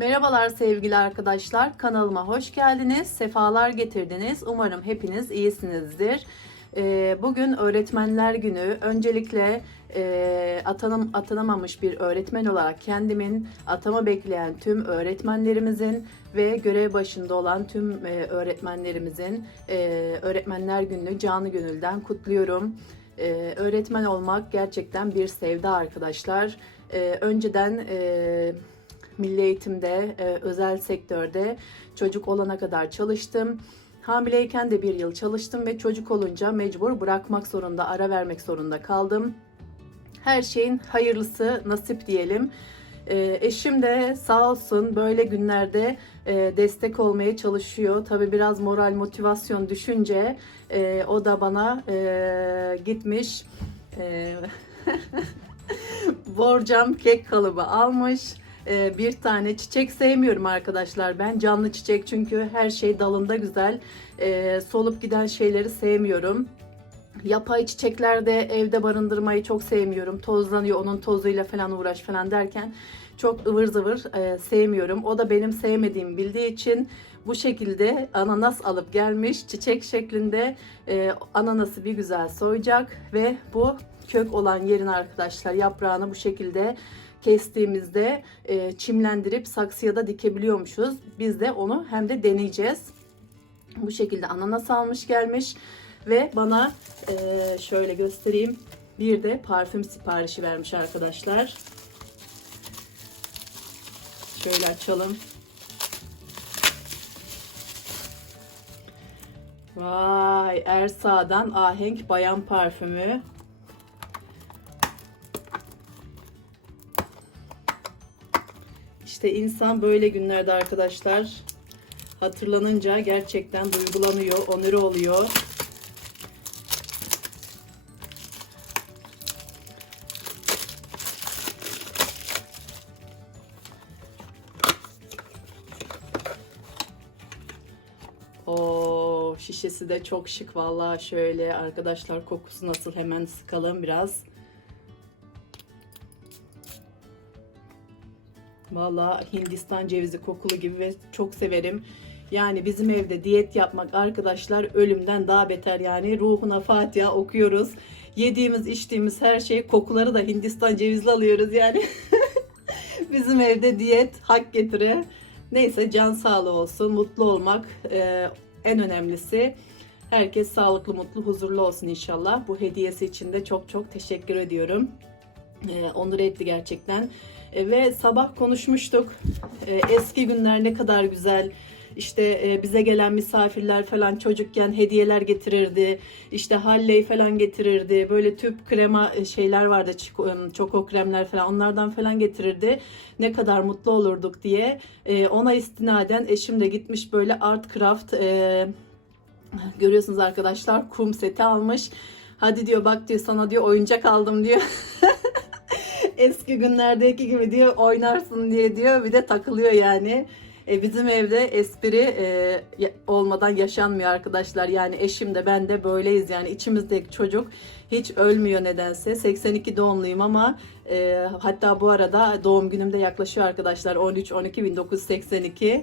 Merhabalar sevgili arkadaşlar. Kanalıma hoş geldiniz. Sefalar getirdiniz. Umarım hepiniz iyisinizdir. Ee, Bugün Öğretmenler Günü. Öncelikle e, atanım, atanamamış bir öğretmen olarak kendimin, atama bekleyen tüm öğretmenlerimizin ve görev başında olan tüm e, öğretmenlerimizin e, Öğretmenler Günü'nü canı gönülden kutluyorum. Öğretmen olmak gerçekten bir sevda arkadaşlar. Önceden e, milli eğitimde, e, özel sektörde çocuk olana kadar çalıştım. Hamileyken de bir yıl çalıştım ve çocuk olunca mecbur bırakmak zorunda, ara vermek zorunda kaldım. Her şeyin hayırlısı nasip diyelim. E, eşim de sağ olsun böyle günlerde e, destek olmaya çalışıyor. Tabi biraz moral motivasyon düşünce o da bana gitmiş borcam kek kalıbı almış. Ee, bir tane çiçek sevmiyorum arkadaşlar. Ben canlı çiçek çünkü her şey dalında güzel. Ee, solup giden şeyleri sevmiyorum. Yapay çiçeklerde evde barındırmayı çok sevmiyorum. Tozlanıyor onun tozuyla falan uğraş falan derken çok ıvır zıvır e, sevmiyorum. O da benim sevmediğimi bildiği için bu şekilde ananas alıp gelmiş çiçek şeklinde e, ananası bir güzel soyacak ve bu kök olan yerin arkadaşlar yaprağını bu şekilde kestiğimizde e, çimlendirip saksıya da dikebiliyormuşuz. Biz de onu hem de deneyeceğiz. Bu şekilde ananas almış gelmiş ve bana e, şöyle göstereyim. Bir de parfüm siparişi vermiş arkadaşlar. Şöyle açalım. Vay Ersa'dan Ahenk Bayan Parfümü. İşte insan böyle günlerde arkadaşlar hatırlanınca gerçekten duygulanıyor, onuru oluyor. O şişesi de çok şık vallahi şöyle arkadaşlar kokusu nasıl hemen sıkalım biraz. Vallahi Hindistan cevizi kokulu gibi ve çok severim. Yani bizim evde diyet yapmak arkadaşlar ölümden daha beter yani ruhuna Fatiha okuyoruz. Yediğimiz içtiğimiz her şey kokuları da Hindistan cevizli alıyoruz yani. bizim evde diyet hak getire. Neyse can sağlığı olsun, mutlu olmak e, en önemlisi. Herkes sağlıklı, mutlu, huzurlu olsun inşallah. Bu hediyesi için de çok çok teşekkür ediyorum. E, onur etti gerçekten. E, ve sabah konuşmuştuk. E, eski günler ne kadar güzel. İşte e, bize gelen misafirler falan çocukken hediyeler getirirdi. İşte halley falan getirirdi. Böyle tüp krema şeyler vardı. Çoko kremler falan onlardan falan getirirdi. Ne kadar mutlu olurduk diye. Ona istinaden eşim de gitmiş böyle art craft görüyorsunuz arkadaşlar kum seti almış. Hadi diyor bak diyor sana diyor oyuncak aldım diyor. eski günlerdeki gibi diyor oynarsın diye diyor bir de takılıyor yani. E, bizim evde espri e, olmadan yaşanmıyor arkadaşlar. Yani eşim de ben de böyleyiz yani içimizdeki çocuk hiç ölmüyor nedense. 82 doğumluyum ama e, hatta bu arada doğum günüm de yaklaşıyor arkadaşlar 13-12-1982.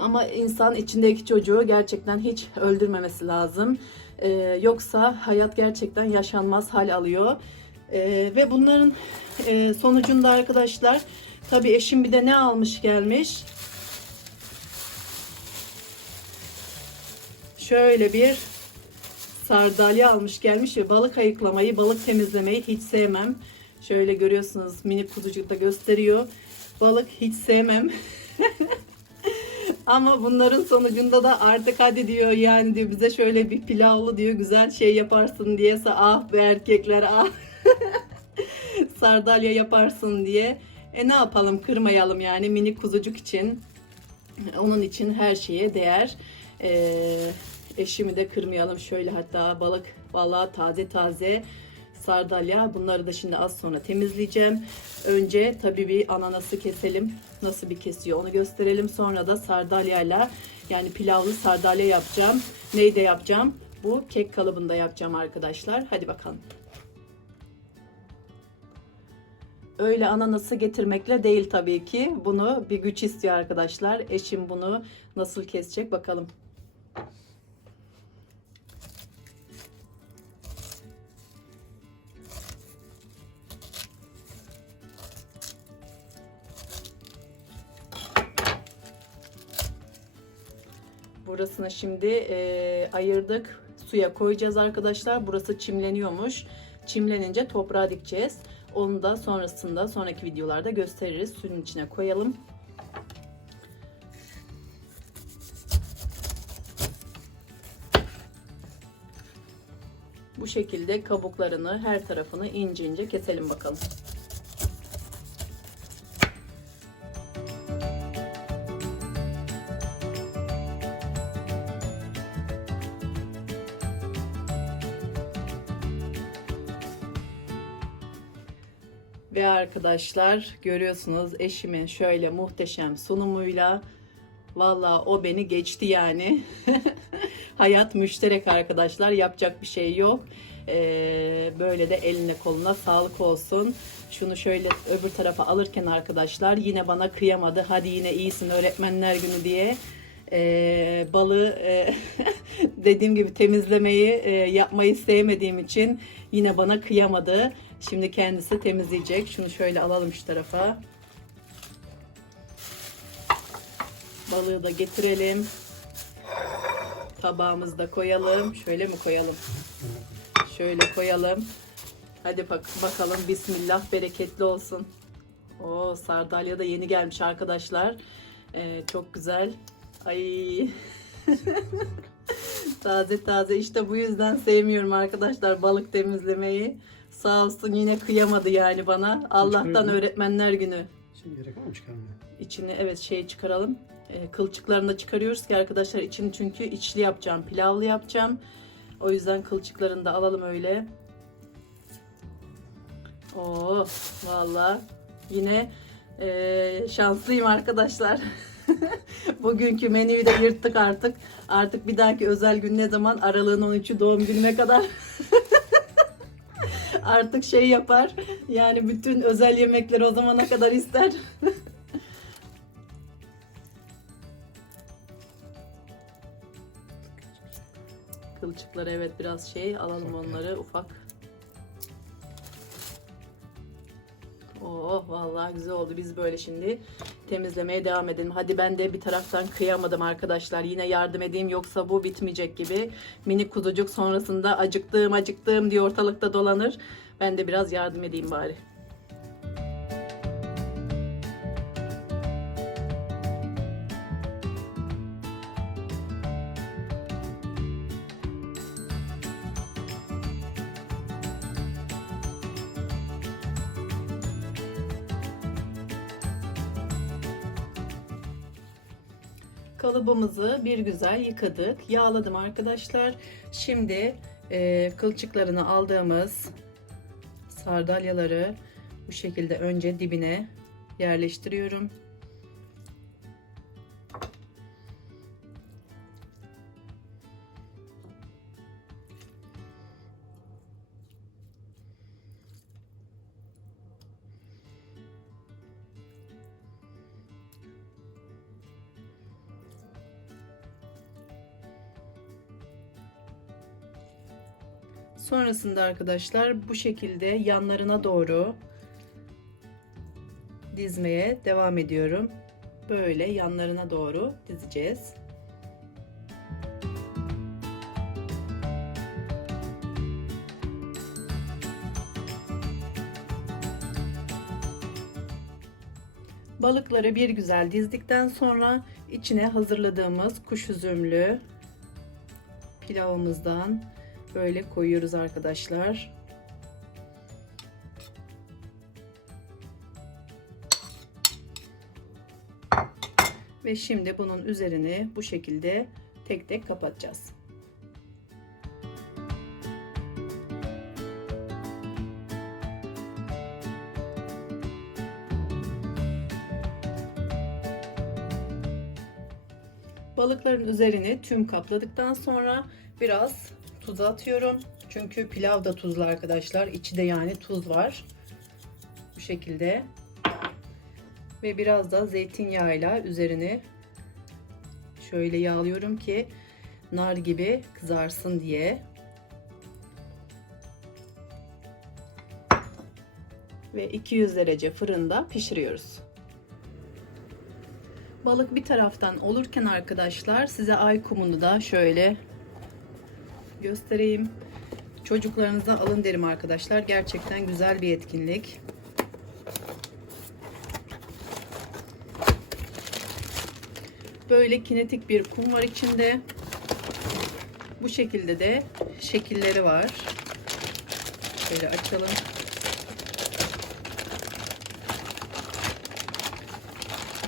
Ama insan içindeki çocuğu gerçekten hiç öldürmemesi lazım. Ee, yoksa hayat gerçekten yaşanmaz hal alıyor. Ee, ve bunların e, sonucunda arkadaşlar tabii eşim bir de ne almış gelmiş. Şöyle bir sardalya almış gelmiş ve balık ayıklamayı, balık temizlemeyi hiç sevmem. Şöyle görüyorsunuz minik kuzucukta gösteriyor. Balık hiç sevmem. Ama bunların sonucunda da artık hadi diyor yani diyor bize şöyle bir pilavlı diyor güzel şey yaparsın diyese ah be erkekler ah sardalya yaparsın diye. E ne yapalım kırmayalım yani minik kuzucuk için. Onun için her şeye değer. Ee, eşimi de kırmayalım. Şöyle hatta balık vallahi taze taze sardalya. Bunları da şimdi az sonra temizleyeceğim. Önce tabii bir ananası keselim. Nasıl bir kesiyor onu gösterelim. Sonra da sardalyayla yani pilavlı sardalya yapacağım. Neyde yapacağım? Bu kek kalıbında yapacağım arkadaşlar. Hadi bakalım. Öyle ananası getirmekle değil tabii ki. Bunu bir güç istiyor arkadaşlar. Eşim bunu nasıl kesecek bakalım. Burasını şimdi e, ayırdık. Suya koyacağız arkadaşlar. Burası çimleniyormuş. Çimlenince toprağa dikeceğiz. Onu da sonrasında sonraki videolarda gösteririz. Suyun içine koyalım. Bu şekilde kabuklarını her tarafını ince ince keselim bakalım. Ve arkadaşlar görüyorsunuz eşimin şöyle muhteşem sunumuyla valla o beni geçti yani. Hayat müşterek arkadaşlar yapacak bir şey yok. Ee, böyle de eline koluna sağlık olsun. Şunu şöyle öbür tarafa alırken arkadaşlar yine bana kıyamadı. Hadi yine iyisin öğretmenler günü diye. Ee, balığı e, dediğim gibi temizlemeyi e, yapmayı sevmediğim için yine bana kıyamadı. Şimdi kendisi temizleyecek. Şunu şöyle alalım şu tarafa. Balığı da getirelim. Tabağımızda koyalım. Şöyle mi koyalım? Şöyle koyalım. Hadi bak bakalım. Bismillah bereketli olsun. O sardalya da yeni gelmiş arkadaşlar. Ee, çok güzel. Ay. taze taze işte bu yüzden sevmiyorum arkadaşlar balık temizlemeyi. Sağ olsun yine kıyamadı yani bana. Allah'tan Çıkarıyor mu? öğretmenler günü. Şimdi gerek var mı çıkarmaya? İçini evet şey çıkaralım. Ee, kılçıklarını da çıkarıyoruz ki arkadaşlar içini çünkü içli yapacağım, pilavlı yapacağım. O yüzden kılçıklarını da alalım öyle. Oo valla yine e, şanslıyım arkadaşlar. Bugünkü menüyü de yırttık artık. Artık bir dahaki özel gün ne zaman? Aralığın 13'ü doğum gününe kadar. artık şey yapar. Yani bütün özel yemekleri o zamana kadar ister. Kılçıkları evet biraz şey alalım onları ufak. Oh vallahi güzel oldu. Biz böyle şimdi temizlemeye devam edelim. Hadi ben de bir taraftan kıyamadım arkadaşlar. Yine yardım edeyim yoksa bu bitmeyecek gibi. Minik kuzucuk sonrasında acıktım acıktım diye ortalıkta dolanır. Ben de biraz yardım edeyim bari. Kalıbımızı bir güzel yıkadık. Yağladım arkadaşlar. Şimdi e, kılçıklarını aldığımız sardalyaları bu şekilde önce dibine yerleştiriyorum. Sonrasında arkadaşlar bu şekilde yanlarına doğru dizmeye devam ediyorum. Böyle yanlarına doğru dizeceğiz. Balıkları bir güzel dizdikten sonra içine hazırladığımız kuş üzümlü pilavımızdan böyle koyuyoruz arkadaşlar. Ve şimdi bunun üzerini bu şekilde tek tek kapatacağız. Balıkların üzerini tüm kapladıktan sonra biraz tuz atıyorum. Çünkü pilav da tuzlu arkadaşlar. İçi de yani tuz var. Bu şekilde. Ve biraz da zeytinyağıyla üzerini şöyle yağlıyorum ki nar gibi kızarsın diye. Ve 200 derece fırında pişiriyoruz. Balık bir taraftan olurken arkadaşlar size ay kumunu da şöyle göstereyim. Çocuklarınıza alın derim arkadaşlar. Gerçekten güzel bir etkinlik. Böyle kinetik bir kum var içinde. Bu şekilde de şekilleri var. Şöyle açalım.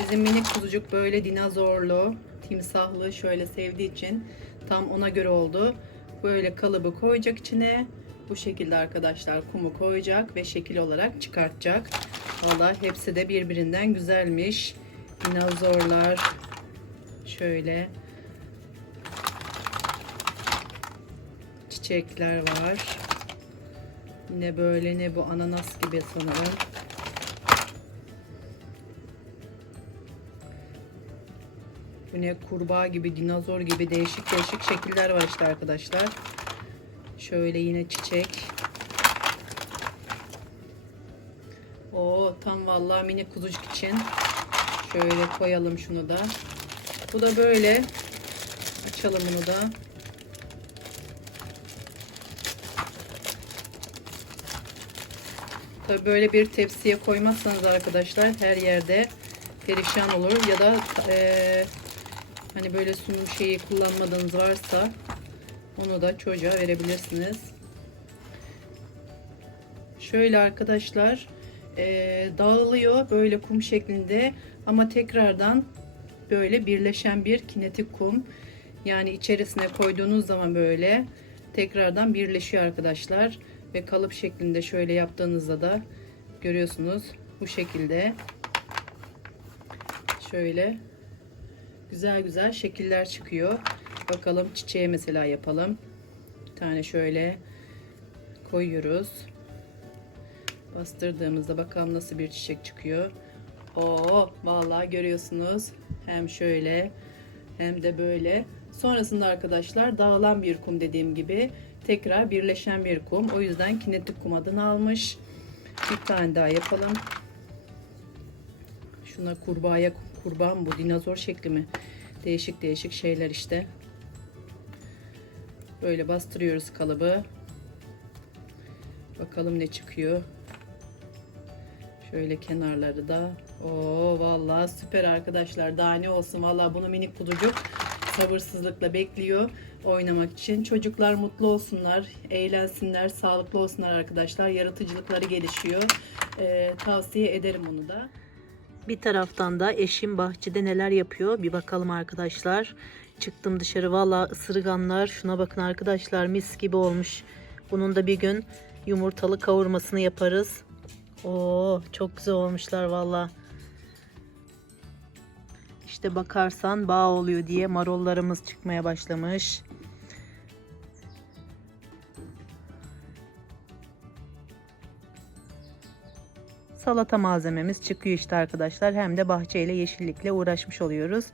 Bizim minik kuzucuk böyle dinozorlu, timsahlı şöyle sevdiği için tam ona göre oldu. Böyle kalıbı koyacak içine. Bu şekilde arkadaşlar kumu koyacak ve şekil olarak çıkartacak. Valla hepsi de birbirinden güzelmiş. Dinozorlar şöyle çiçekler var. Yine böyle ne bu ananas gibi sanırım. Bu ne kurbağa gibi, dinozor gibi değişik değişik şekiller var işte arkadaşlar. Şöyle yine çiçek. O tam vallahi mini kuzucuk için. Şöyle koyalım şunu da. Bu da böyle. Açalım bunu da. Tabii böyle bir tepsiye koymazsanız arkadaşlar her yerde perişan olur ya da eee Hani böyle sunum şeyi kullanmadığınız varsa onu da çocuğa verebilirsiniz. Şöyle arkadaşlar e, dağılıyor böyle kum şeklinde ama tekrardan böyle birleşen bir kinetik kum. Yani içerisine koyduğunuz zaman böyle tekrardan birleşiyor arkadaşlar. Ve kalıp şeklinde şöyle yaptığınızda da görüyorsunuz bu şekilde. Şöyle güzel güzel şekiller çıkıyor. Bakalım çiçeğe mesela yapalım. Bir tane şöyle koyuyoruz. Bastırdığımızda bakalım nasıl bir çiçek çıkıyor. Oo, vallahi görüyorsunuz. Hem şöyle hem de böyle. Sonrasında arkadaşlar dağılan bir kum dediğim gibi tekrar birleşen bir kum. O yüzden kinetik kum adını almış. Bir tane daha yapalım. Şuna kurbağaya kurbağa mı bu dinozor şekli mi? Değişik değişik şeyler işte. Böyle bastırıyoruz kalıbı. Bakalım ne çıkıyor. Şöyle kenarları da. Oo vallahi süper arkadaşlar. Daha ne olsun vallahi bunu minik kuzucuk sabırsızlıkla bekliyor oynamak için. Çocuklar mutlu olsunlar, eğlensinler, sağlıklı olsunlar arkadaşlar. Yaratıcılıkları gelişiyor. Ee, tavsiye ederim onu da. Bir taraftan da eşim bahçede neler yapıyor bir bakalım arkadaşlar. Çıktım dışarı valla ısırganlar şuna bakın arkadaşlar mis gibi olmuş. Bunun da bir gün yumurtalı kavurmasını yaparız. Oo çok güzel olmuşlar valla. İşte bakarsan bağ oluyor diye marollarımız çıkmaya başlamış. Salata malzememiz çıkıyor işte arkadaşlar. Hem de bahçeyle yeşillikle uğraşmış oluyoruz.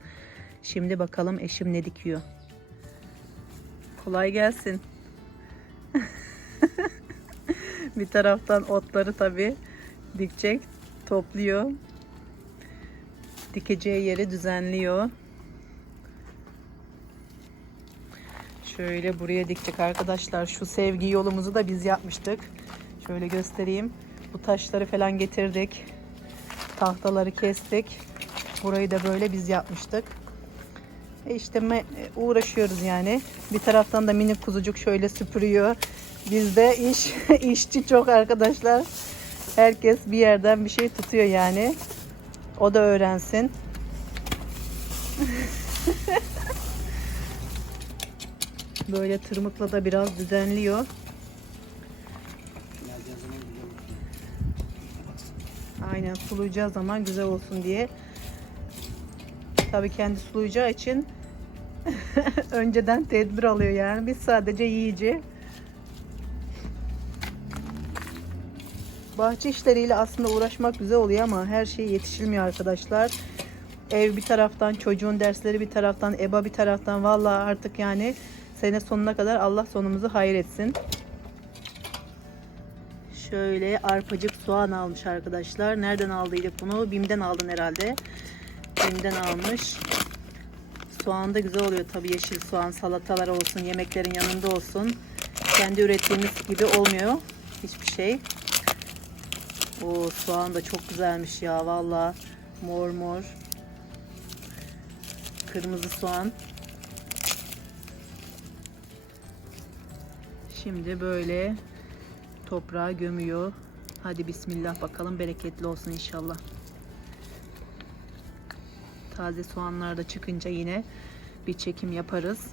Şimdi bakalım eşim ne dikiyor. Kolay gelsin. bir taraftan otları tabi dikecek, topluyor. Dikeceği yeri düzenliyor. Şöyle buraya dikecek arkadaşlar. Şu sevgi yolumuzu da biz yapmıştık. Şöyle göstereyim. Bu taşları falan getirdik. Tahtaları kestik. Burayı da böyle biz yapmıştık. E işte uğraşıyoruz yani. Bir taraftan da minik kuzucuk şöyle süpürüyor. Bizde iş işçi çok arkadaşlar. Herkes bir yerden bir şey tutuyor yani. O da öğrensin. Böyle tırmıkla da biraz düzenliyor. Aynen sulayacağı zaman güzel olsun diye. Tabii kendi sulayacağı için önceden tedbir alıyor yani. Biz sadece yiyici. Bahçe işleriyle aslında uğraşmak güzel oluyor ama her şey yetişilmiyor arkadaşlar. Ev bir taraftan, çocuğun dersleri bir taraftan, eba bir taraftan. Vallahi artık yani sene sonuna kadar Allah sonumuzu hayır etsin. Şöyle arpacık soğan almış arkadaşlar. Nereden aldıydık bunu? Bim'den aldın herhalde. Bim'den almış. Soğan da güzel oluyor tabii yeşil soğan salatalar olsun yemeklerin yanında olsun. Kendi ürettiğimiz gibi olmuyor hiçbir şey. O soğan da çok güzelmiş ya valla mor mor. Kırmızı soğan. Şimdi böyle toprağa gömüyor. Hadi bismillah bakalım bereketli olsun inşallah. Taze soğanlar da çıkınca yine bir çekim yaparız.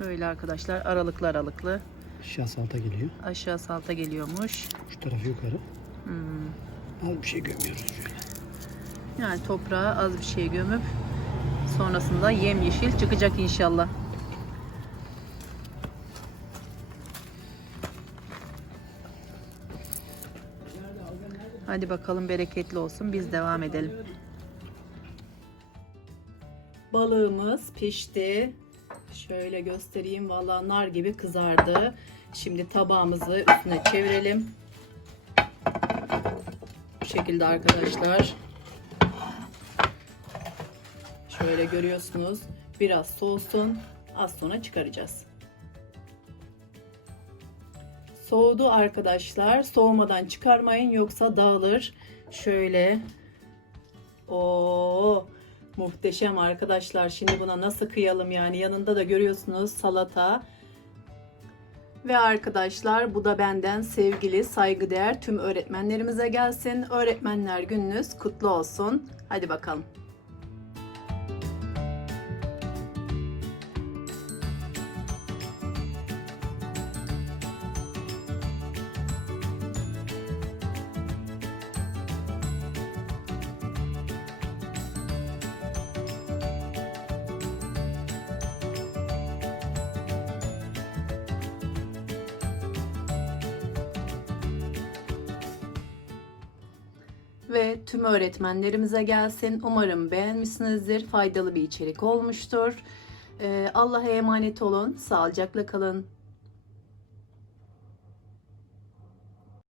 Böyle arkadaşlar aralıklı aralıklı Aşağı salta geliyor. aşağı salta geliyormuş. Şu tarafı yukarı. Hmm. Az bir şey gömüyoruz şöyle. Yani toprağa az bir şey gömüp sonrasında yem yeşil çıkacak inşallah. Hadi bakalım bereketli olsun. Biz devam edelim. Balığımız pişti. Şöyle göstereyim. Vallahi nar gibi kızardı. Şimdi tabağımızı üstüne çevirelim. Bu şekilde arkadaşlar. Şöyle görüyorsunuz. Biraz soğusun. Az sonra çıkaracağız. Soğudu arkadaşlar. Soğumadan çıkarmayın yoksa dağılır. Şöyle. O muhteşem arkadaşlar. Şimdi buna nasıl kıyalım yani? Yanında da görüyorsunuz salata. Ve arkadaşlar bu da benden sevgili, saygıdeğer tüm öğretmenlerimize gelsin. Öğretmenler gününüz kutlu olsun. Hadi bakalım. Ve tüm öğretmenlerimize gelsin. Umarım beğenmişsinizdir. Faydalı bir içerik olmuştur. Ee, Allah'a emanet olun. Sağlıcakla kalın.